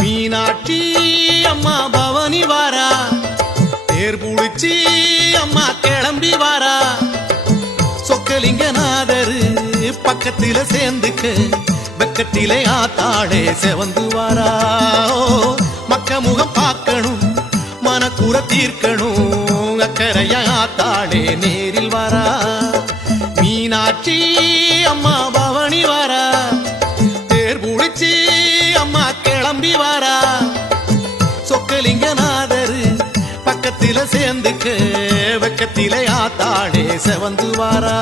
மீனாட்சி அம்மா பவனி வாரா, தேர் புடிச்சி அம்மா கிளம்பி வாரா. சொக்கலிங்கநாதரு பக்கத்தில சேர்ந்துக்க, வெக்கத்திலே ஆத்தாளே செவந்து வாரா. மக்க முகம் பார்க்கணும், மனக்குற தீர்க்கணும், அக்கறையா ஆத்தாளே நேரில் வாரா. மீனாட்சி அம்மா பவனி வாரா, தேர் புடிச்சி அம்மா கிளம்பி வாரா. சொக்கலிங்கநாதரு பக்கத்தில சேர்ந்துக்க, வெக்கத்திலே ஆத்தாளே செவந்து வாரா.